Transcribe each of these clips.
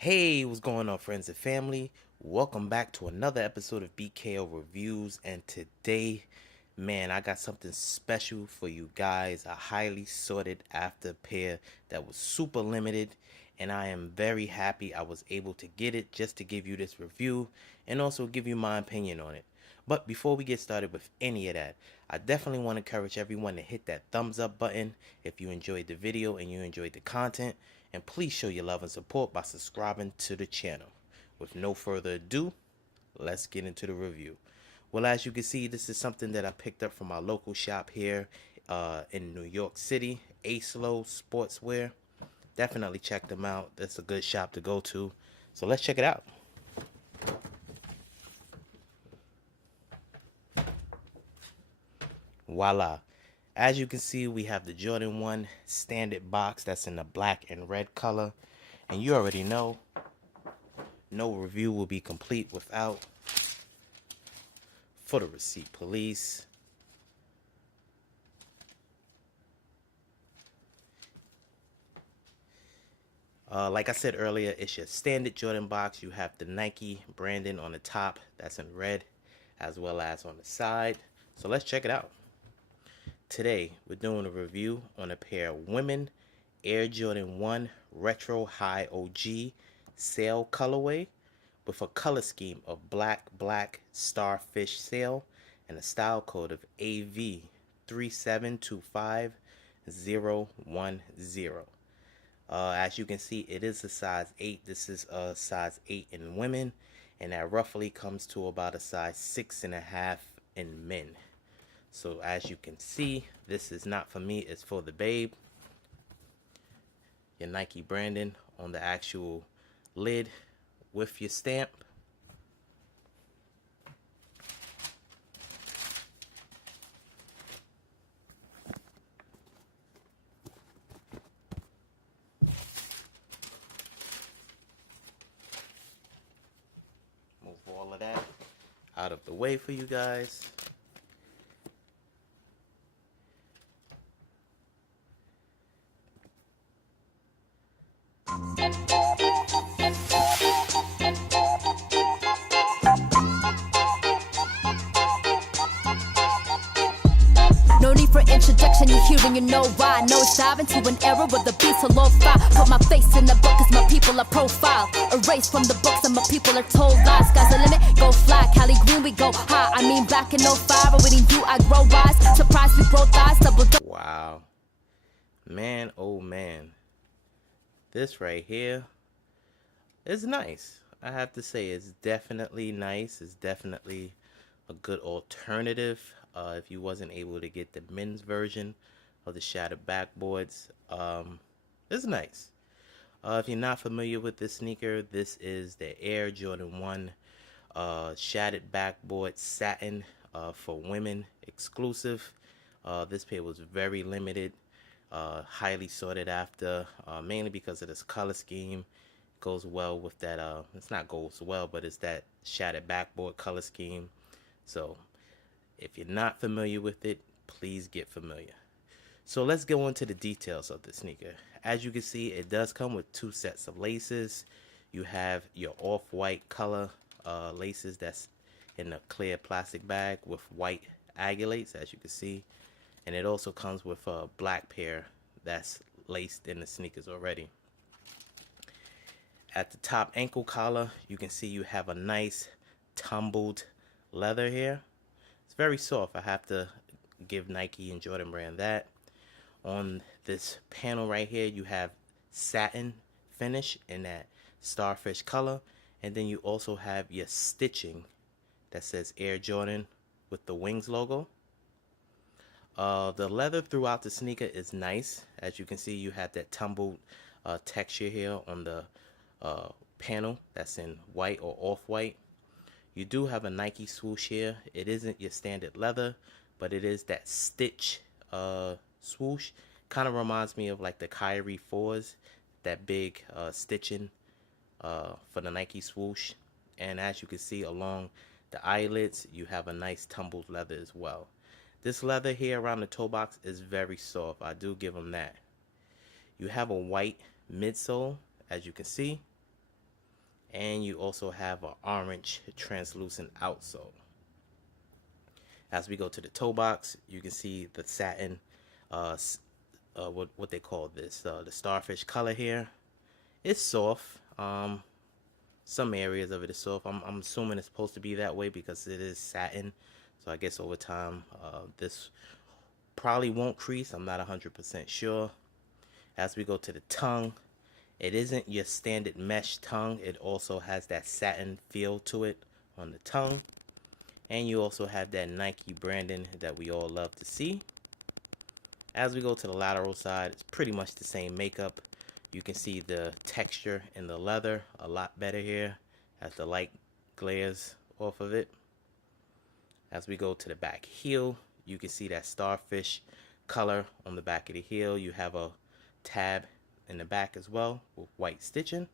Hey, what's going on, friends and family? Welcome back to another episode of BKO Reviews. And today, man, I got something special for you guys. A highly sorted after pair that was super limited. And I am very happy I was able to get it just to give you this review and also give you my opinion on it. But before we get started with any of that, I definitely want to encourage everyone to hit that thumbs up button if you enjoyed the video and you enjoyed the content. And please show your love and support by subscribing to the channel. With no further ado, let's get into the review. Well, as you can see, this is something that I picked up from our local shop here in New York City, Aslo Sportswear. Definitely check them out. That's a good shop to go to. So let's check it out. Voila. As you can see, we have the Jordan 1 standard box that's in the black and red color. And you already know, no review will be complete without photo receipt, police. Like I said earlier, it's your standard Jordan box. You have the Nike branding on the top, that's in red, as well as on the side. So let's check it out. Today, we're doing a review on a pair of women Air Jordan 1 Retro High OG sail colorway with a color scheme of black starfish sail and a style code of AV 3725010. As you can see, it is a size 8. This is a size 8 in women, and that roughly comes to about a size 6.5 in men. So as you can see, this is not for me, it's for the babe. Your Nike branding on the actual lid with your stamp. Move all of that out of the way for you guys. No need for introduction, you hear and you know why. No dive into an era where the beats are low-fi. Put my face in the book cause my people are profile. Erased from the books and my people are told lies. Sky's the limit, go fly. Cali Green, we go high. I mean back in '05, awaiting you, I grow wise. Surprise, we grow thighs, double. Wow. Man, oh man. This right here is nice. I have to say, it's definitely nice. It's definitely a good alternative if you wasn't able to get the men's version of the Shattered Backboards. It's nice. If you're not familiar with this sneaker, this is the Air Jordan 1 Shattered Backboard Satin for women exclusive. This pair was very limited, highly sought after, mainly because of this color scheme. Goes well with that, it's not goes well, but it's that Shattered Backboard color scheme. So if you're not familiar with it, please get familiar. So let's go into the details of the sneaker. As you can see, it does come with 2 sets of laces. You have your off-white color laces that's in a clear plastic bag with white agulates, as you can see. And it also comes with a black pair that's laced in the sneakers already. At the top ankle collar, you can see you have a nice tumbled leather here. It's very soft. I have to give Nike and Jordan Brand that. On this panel right here, you have satin finish in that starfish color. And then you also have your stitching that says Air Jordan with the wings logo. The leather throughout the sneaker is nice. As you can see, you have that tumbled texture here on the panel that's in white or off-white. You do have a Nike swoosh here. It isn't your standard leather, but it is that stitch swoosh. Kind of reminds me of like the Kyrie 4s, that big stitching for the Nike swoosh. And as you can see along the eyelids, you have a nice tumbled leather as well. This leather here around the toe box is very soft. I do give them that. You have a white midsole, as you can see. and you also have an orange translucent outsole. As we go to the toe box, you can see the satin, what they call this, the starfish color here. It's soft. Some areas of it is soft. I'm assuming it's supposed to be that way because it is satin. So I guess over time, this probably won't crease. I'm not 100% sure. As we go to the tongue, it isn't your standard mesh tongue. It also has that satin feel to it on the tongue. And you also have that Nike branding that we all love to see. As we go to the lateral side, it's pretty much the same makeup. You can see the texture in the leather a lot better here as the light glares off of it. As we go to the back heel, you can see that starfish color on the back of the heel. You have a tab in the back as well with white stitching.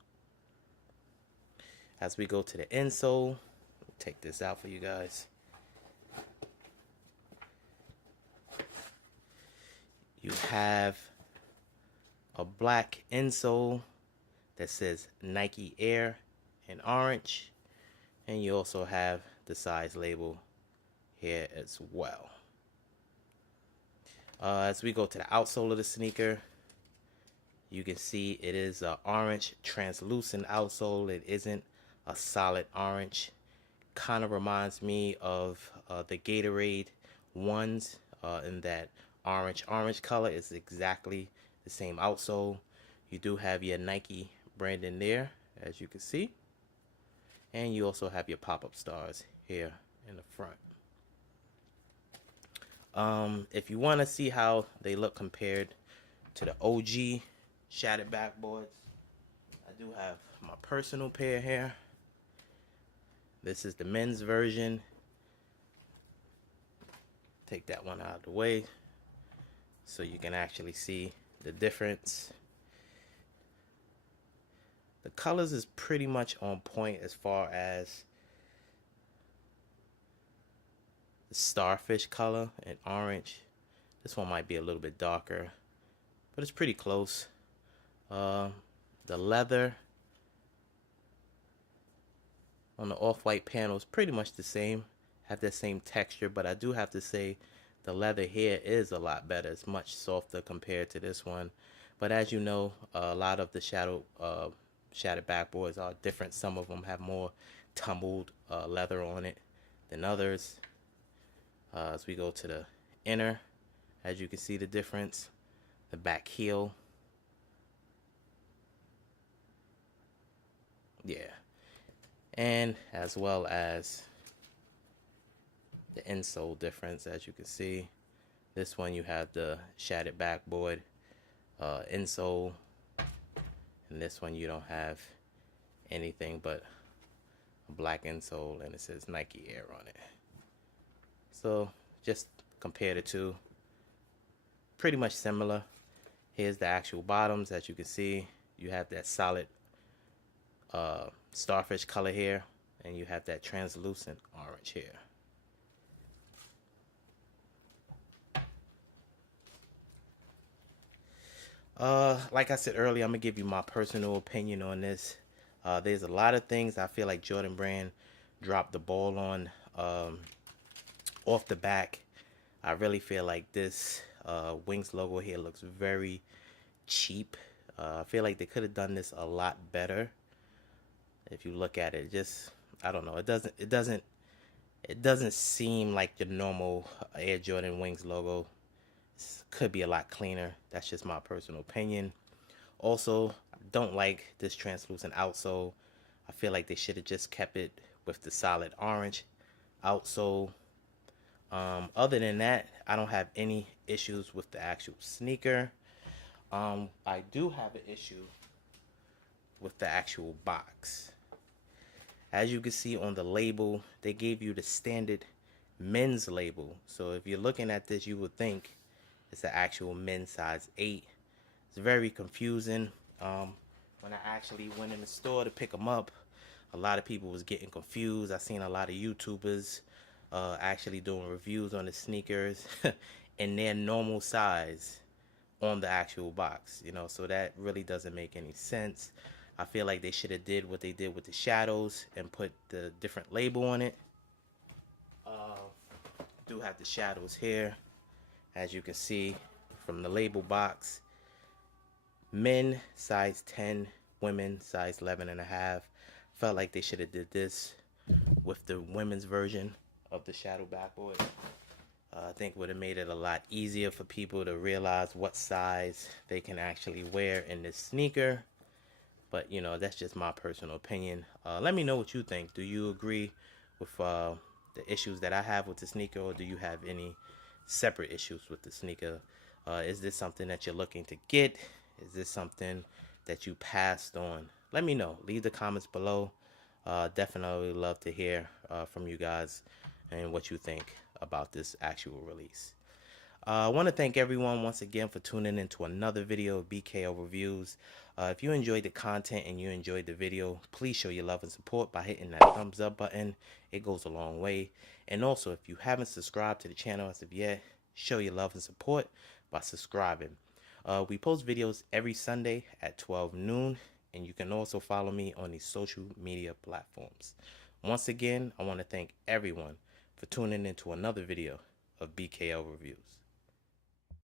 As we go to the insole, take this out for you guys. You have a black insole that says Nike Air in orange, and you also have the size label here as well. As we go to the outsole of the sneaker, you can see it is an orange translucent outsole. It isn't a solid orange. Kind of reminds me of the Gatorade ones in that orange color. Is exactly the same outsole. You do have your Nike brand in there, as you can see, and you also have your pop-up stars here in the front. If you want to see how they look compared to the OG Shattered Backboards, I do have my personal pair here. This is the men's version. Take that one out of the way so you can actually see the difference. The colors is pretty much on point as far as the starfish color and orange. This one might be a little bit darker, but it's pretty close. The leather on the off-white panel is pretty much the same, have that same texture, but I do have to say the leather here is a lot better. It's much softer compared to this one. But as you know, a lot of the shattered backboards are different. Some of them have more tumbled leather on it than others. As we go to the inner, as you can see the difference, the back heel. Yeah. And as well as the insole difference, as you can see. This one you have the shattered backboard insole, and this one you don't have anything but a black insole, and it says Nike Air on it. So just compare the two, pretty much similar. Here's the actual bottoms. As you can see, you have that solid starfish color here, and you have that translucent orange here. Like I said earlier, I'm gonna give you my personal opinion on this. There's a lot of things I feel like Jordan Brand dropped the ball on off the back. I really feel like this Wings logo here looks very cheap. I feel like they could have done this a lot better. If you look at it, just I don't know. It doesn't seem like the normal Air Jordan Wings logo. Could be a lot cleaner. That's just my personal opinion. Also, I don't like this translucent outsole. I feel like they should have just kept it with the solid orange outsole. Other than that, I don't have any issues with the actual sneaker. I do have an issue with the actual box. As you can see on the label, they gave you the standard men's label. So if you're looking at this, you would think it's the actual men's size 8. It's very confusing. When I actually went in the store to pick them up, a lot of people was getting confused. I seen a lot of YouTubers actually doing reviews on the sneakers in their normal size on the actual box, you know, so that really doesn't make any sense. I feel like they should have did what they did with the shadows and put the different label on it. Do have the shadows here, as you can see from the label box. Men size 10, women size 11 and a half. Felt like they should have did this with the women's version of the shadow backboard. I think would have made it a lot easier for people to realize what size they can actually wear in this sneaker. But you know, that's just my personal opinion. Let me know what you think. Do you agree with the issues that I have with the sneaker, or do you have any separate issues with the sneaker? Is this something that you're looking to get? Is this something that you passed on? Let me know. Leave the comments below. Definitely love to hear from you guys and what you think about this actual release. I want to thank everyone once again for tuning in to another video of BKO Reviews. If you enjoyed the content and you enjoyed the video, please show your love and support by hitting that thumbs up button. It goes a long way. And also, if you haven't subscribed to the channel as of yet, show your love and support by subscribing. We post videos every Sunday at 12 noon, and you can also follow me on these social media platforms. Once again, I want to thank everyone for tuning in to another video of BKO Reviews.